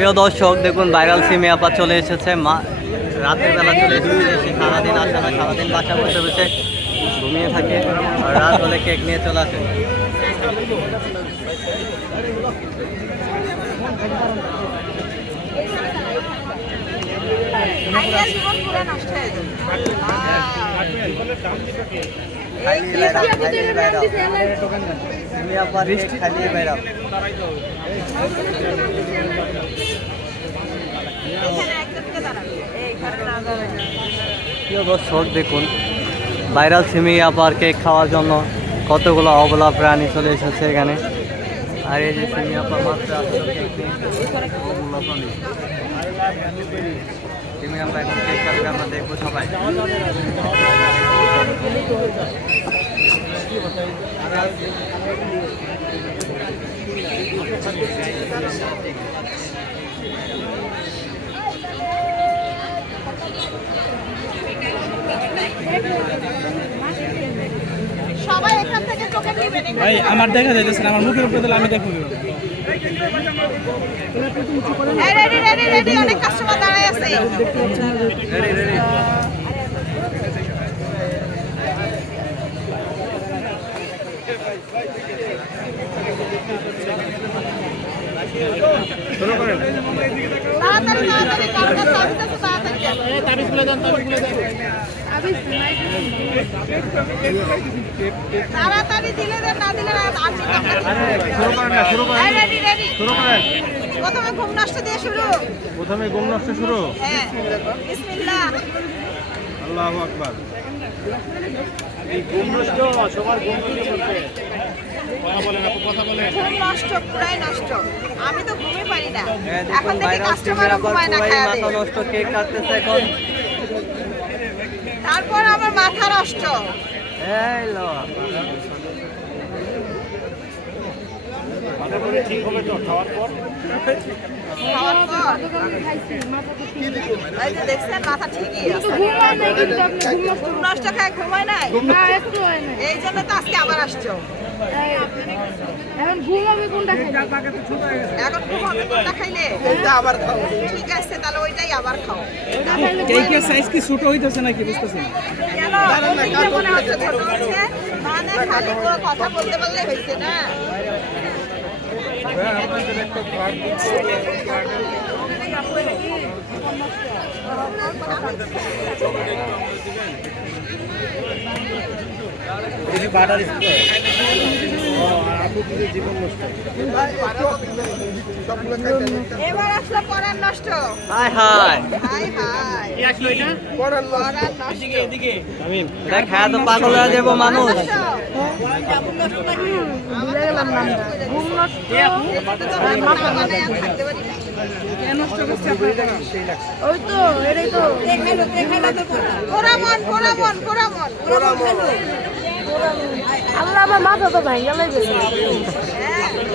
প্রিয় দর্শক, দেখুন, ভাইরাল সিমে আপা চলে এসেছে। মা, রাতের বেলা চলে এসেছে সে সারাদিন আসে না, সারাদিন বাসা বসে বসে ঘুমিয়ে থাকে, আর রাত হলে কেক নিয়ে চলে আসে। Thank জীবন পুরো নষ্ট হয়ে যাবে সিমি আপার কেক খাইয়ে ভাইরাল এখানে একজনকে দাঁড়াবে এই ঘরে দেখুন, ভাইরাল সিমি আপার কেক খাওয়ার জন্য কতগুলো অবলা প্রাণী চলে এসেছে এখানে। আর এই যে সিমি আপা মাত্র আমরা এখন কেক কাটবে আমরা দেখব সবাই। সবাই এখান থেকে চোখে নিবেন ভাই আমার দেখা যাইতেছে আমার মুখের উপরে দিলে আমি দেখব তাড়াতাড়ি তাড়াতাড়ি কাছে আসতেছে তাড়াতাড়ি। যান। তাড়াতাড়ি দিলে দেন না দিলে না প্রথমে ঘুম নষ্ট দিয়ে শুরু। প্রথমে গম নষ্ট শুরু। হ্যাঁ বিসমিল্লাহ। আল্লাহ আকবার। ঘুম নষ্ট আমি তো ঘুমই পারি না। হ্যাঁ, এখন থেকে কাস্টমারও ঘুমায় না খায়া মাথা নষ্ট কেক কাটতেছে এখন তারপর আমার মাথা নষ্ট এই লো খাওয়ার পর এই যে দেখছেন মাথা ঠিকই আছে ঘুম নষ্ট খায় ঘুমায় নাই এই জন্য তো আজকে আবার আসছো। এখন ঘুমাবে কোনটা খাইবে? এখন কোনটা খাইলে? আবার খাও। ঠিক আছে তাহলে ওইটাই আবার খাও। কেকের সাইজ কি ছোট হইতেছে নাকি বুঝতেছি না কেন দেখে মনে হচ্ছে ছোট হচ্ছে মানে খালি পুরো কথা বলতে পারলে হয়েছে না এবার আসলো পড়ার নষ্ট। হাই হাই। হাই হাই। পড়ার নষ্ট। এটা খায়া তো পাগল হয়ে যাব মানুষ। ভুলে গেলাম নামটা ঘুম নষ্ট। মাথা বানায় থাকতে পারি না। ওই তো এটাই তো। পোড়া মন পোড়া মন পোড়া মন পোড়া মন আল্লাহ আমার মাথা তো গেছে হ্যাঁ